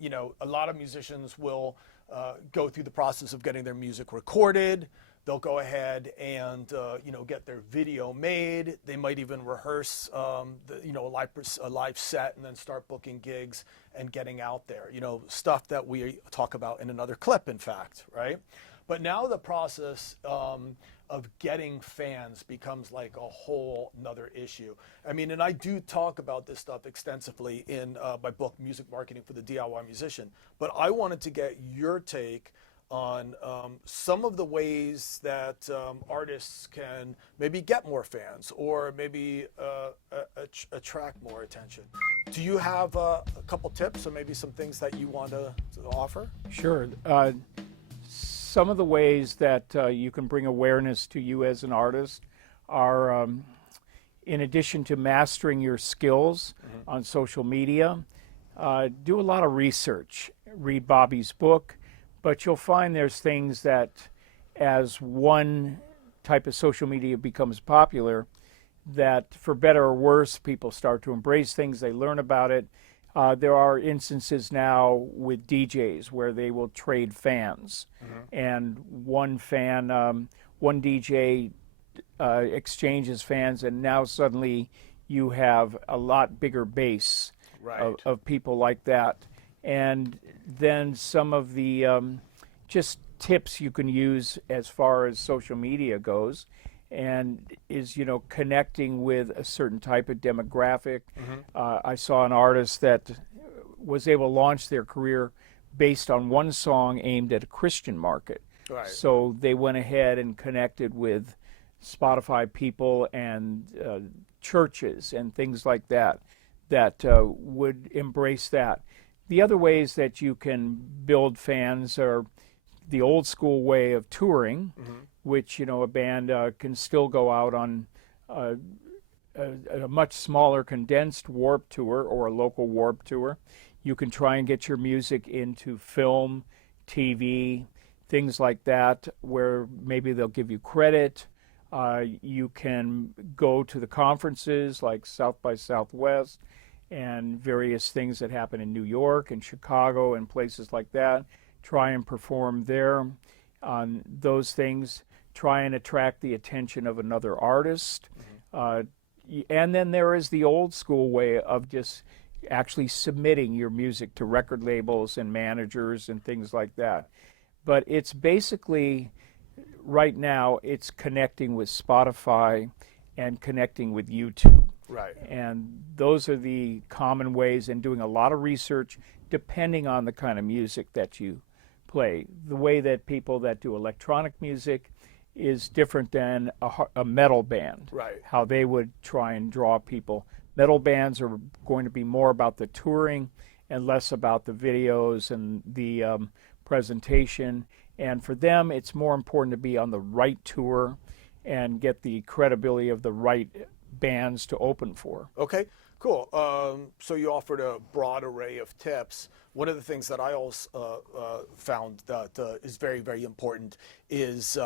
a lot of musicians will go through the process of getting their music recorded. They'll go ahead and get their video made. They might even rehearse a live set and then start booking gigs and getting out there. Stuff that we talk about in another clip, in fact, right? But now the process of getting fans becomes like a whole nother issue. I mean, and I do talk about this stuff extensively in my book, Music Marketing for the DIY Musician. But I wanted to get your take on some of the ways that artists can maybe get more fans or maybe attract more attention. Do you have a couple tips or maybe some things that you want to offer? Sure. Some of the ways that you can bring awareness to you as an artist are, in addition to mastering your skills on social media, do a lot of research. Read Bobby's book. But you'll find there's things that, as one type of social media becomes popular, that for better or worse, people start to embrace things, they learn about it. There are instances now with DJs where they will trade fans. And one DJ exchanges fans, and now suddenly you have a lot bigger base of people like that. And then some of the just tips you can use as far as social media goes, and is connecting with a certain type of demographic. I saw an artist that was able to launch their career based on one song aimed at a Christian market. So they went ahead and connected with Spotify people and churches and things like that would embrace that. The other ways that you can build fans are the old school way of touring, which a band can still go out on a much smaller condensed Warped Tour or a local Warped Tour. You can try and get your music into film, TV, things like that, where maybe they'll give you credit. You can go to the conferences like South by Southwest and various things that happen in New York and Chicago and places like that. Try and perform there on those things. Try and attract the attention of another artist. And then there is the old school way of just actually submitting your music to record labels and managers and things like that. But it's basically, right now, it's connecting with Spotify and connecting with YouTube. And those are the common ways, and doing a lot of research depending on the kind of music that you play. The way that people that do electronic music is different than a metal band, how they would try and draw people. Metal bands are going to be more about the touring and less about the videos and the presentation. And for them, it's more important to be on the right tour and get the credibility of the right bands to open for. Okay, cool. So you offered a broad array of tips. One of the things that I also found that is very, very important is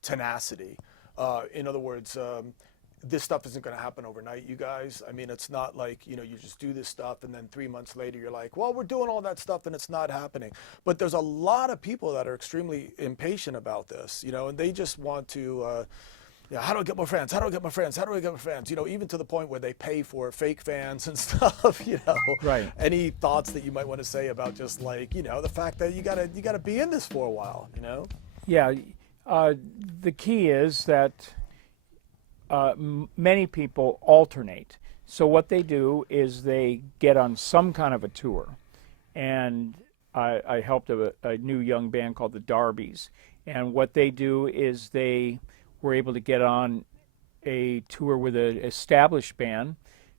tenacity. In other words, this stuff isn't going to happen overnight, you guys. I mean, it's not like, you just do this stuff and then 3 months later you're like, well, we're doing all that stuff and it's not happening. But there's a lot of people that are extremely impatient about this, and they just want to, how do I get more fans? How do I get more fans? How do I get more fans? Even to the point where they pay for fake fans and stuff, Any thoughts that you might want to say about just like, the fact that you gotta be in this for a while, Yeah, the key is that many people alternate. So what they do is they get on some kind of a tour. And I helped a new young band called the Darbies. And what they do is they were able to get on a tour with an established band,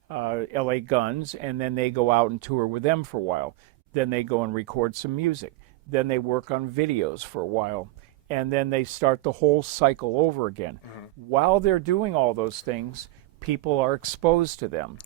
LA Guns, and then they go out and tour with them for a while. Then they go and record some music. Then they work on videos for a while. And then they start the whole cycle over again. While they're doing all those things, people are exposed to them.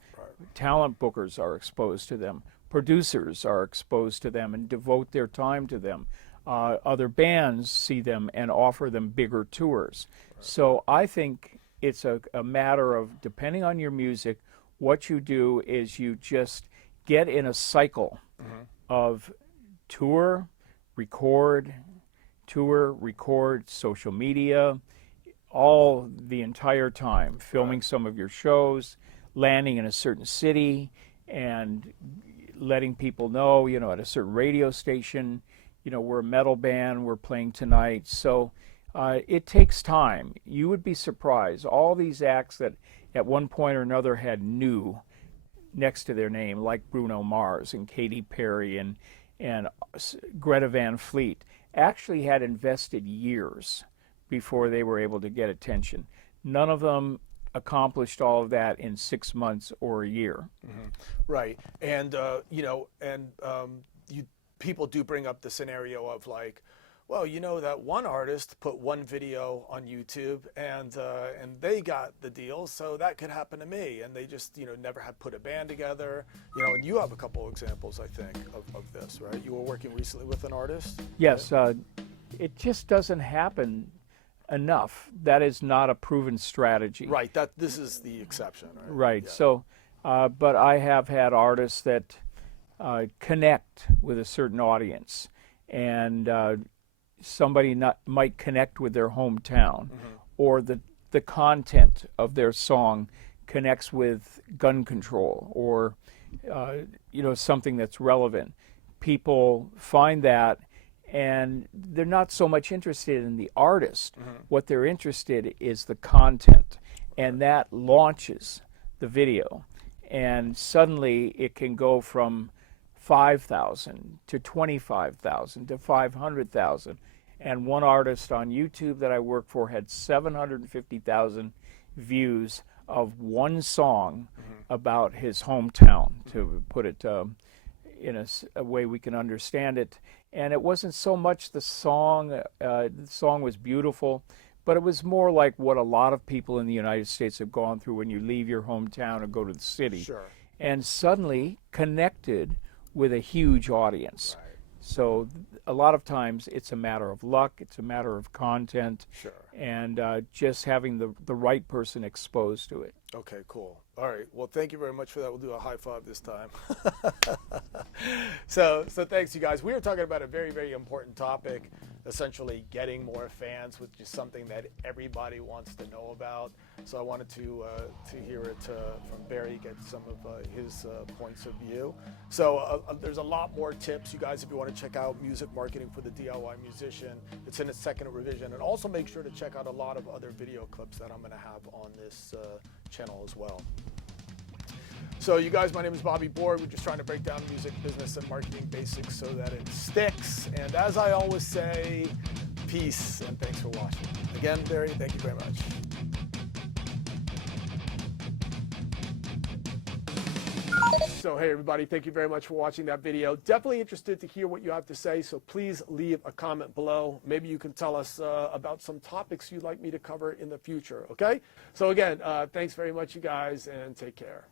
Talent bookers are exposed to them. Producers are exposed to them and devote their time to them. Other bands see them and offer them bigger tours. So I think it's a matter of, depending on your music, what you do is you just get in a cycle of tour, record, social media, all the entire time, filming some of your shows, landing in a certain city, and letting people know, you know, at a certain radio station, you know, we're a metal band, we're playing tonight. So it takes time. You would be surprised. All these acts that at one point or another had "new" next to their name, like Bruno Mars and Katy Perry and Greta Van Fleet, actually had invested years before they were able to get attention. None of them accomplished all of that in 6 months or a year. Mm-hmm. Right. And, you know, and people do bring up the scenario of like, well, you know, that one artist put one video on YouTube and they got the deal, so that could happen to me. And they just, you know, never had put a band together. You know, and you have a couple examples, I think, of this, right? You were working recently with an artist? Yes. It just doesn't happen enough. That is not a proven strategy. Right. This is the exception, right? Right. Yeah. So, but I have had artists that connect with a certain audience, and somebody might connect with their hometown, or the content of their song connects with gun control, or you know, something that's relevant. People find that, and they're not so much interested in the artist. What they're interested in is the content, and that launches the video, and suddenly it can go from 5,000 to 25,000 to 500,000. And one artist on YouTube that I work for had 750,000 views of one song about his hometown, to put it in a way we can understand it. And it wasn't so much the song was beautiful, but it was more like what a lot of people in the United States have gone through when you leave your hometown and go to the city. Sure. And suddenly connected with a huge audience. Right. So a lot of times it's a matter of luck, it's a matter of content, Sure. and just having the right person exposed to it. Okay, cool. All right. Well, thank you very much for that. We'll do a high five this time. So thanks, you guys. We were talking about a very, very important topic, essentially getting more fans, which is something that everybody wants to know about. So I wanted to hear it from Barry, get some of his points of view. So there's a lot more tips, you guys, if you want to check out Music Marketing for the DIY Musician. It's in its second revision. And also make sure to check out a lot of other video clips that I'm going to have on this channel as well. So you guys, my name is Bobby Borg. We're just trying to break down music business and marketing basics so that it sticks. And as I always say, peace and thanks for watching. Again, Barry, thank you very much. So hey everybody, thank you very much for watching that video. Definitely interested to hear what you have to say, so please leave a comment below. Maybe you can tell us about some topics you'd like me to cover in the future, okay? So again, thanks very much, you guys, and take care.